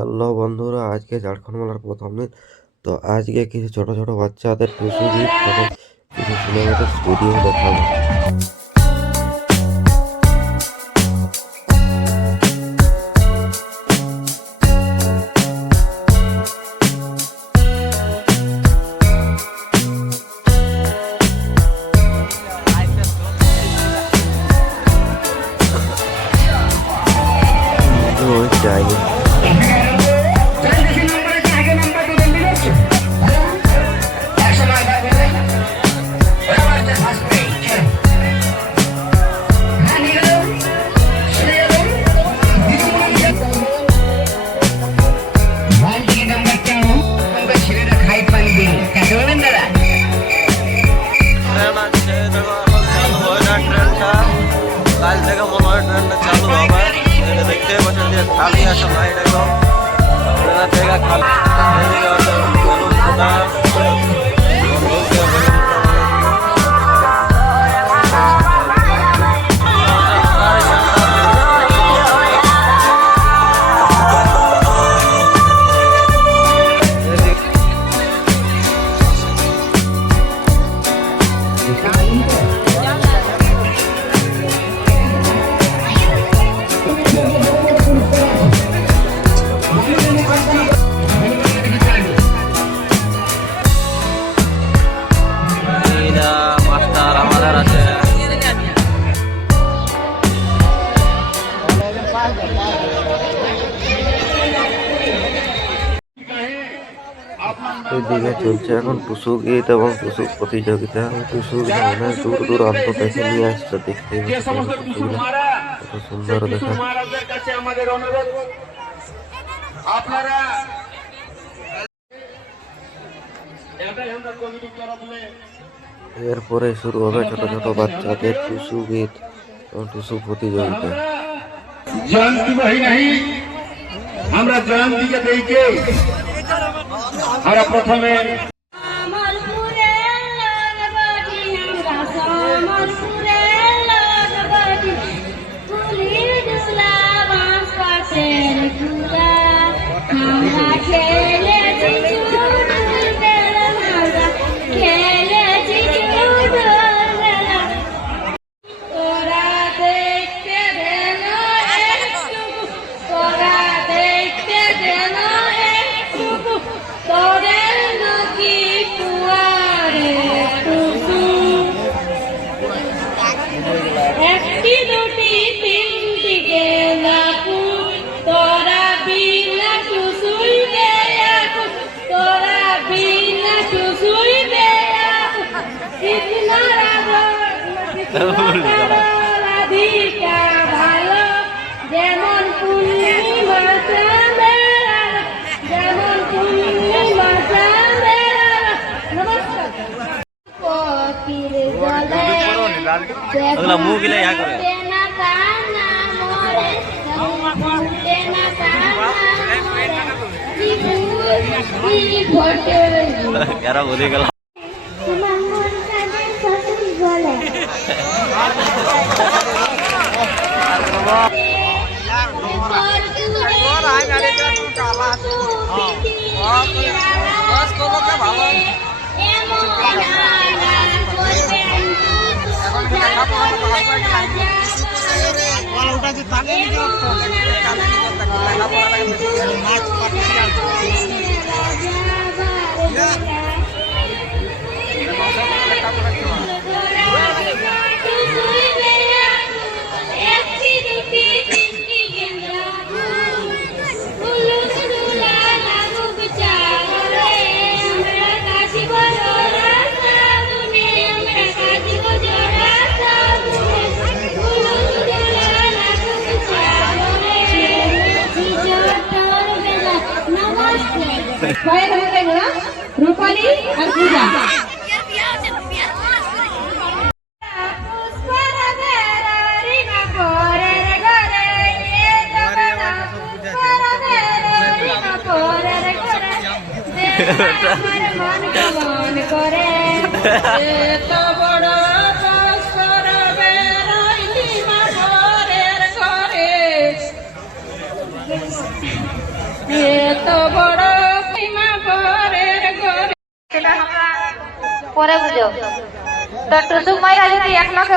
Hello বন্ধুরা, আজকে ঝাড়খণ্ড মেলার প্রথম দিন। তো আজকে কিছু ছোট ছোট বাচ্চাদের টুসু গিফট এবং কিছু সিনেমাটিক ভিডিও দেখাবো। যাইনি কাল থেকে মনে হয় ট্রেনটা চালু হবে। এটা দেখতে পাচ্ছেন যে খালি আসা লাইন একদম জায়গা খালি। মাস্টার আমাদের আছে। এদিকে চলছে এখন টুসু গীত এবং টুসু প্রতিযোগিতা। টুসু অনেক দূর দূরান্ত থেকে নিয়ে আসছে, দেখতে কত সুন্দর দেখা। এরপরে শুরু হবে ছোট ছোট বাচ্চাদের টুসু গীত এবং টুসু প্রতিযোগিতা। জয়ন্তী বহি নাহি, আমরা জয়ন্তীকে দেখে আমরা প্রথমে ভালো যেমন পূর্ণিমা যেমন পূর্ণিমা এরা বলে গেল রূপালী আর পূজা। কত বড় সীমা পরের ঘরে পরে বুঝো তো টুসুক মাইরা যদি এক লক্ষে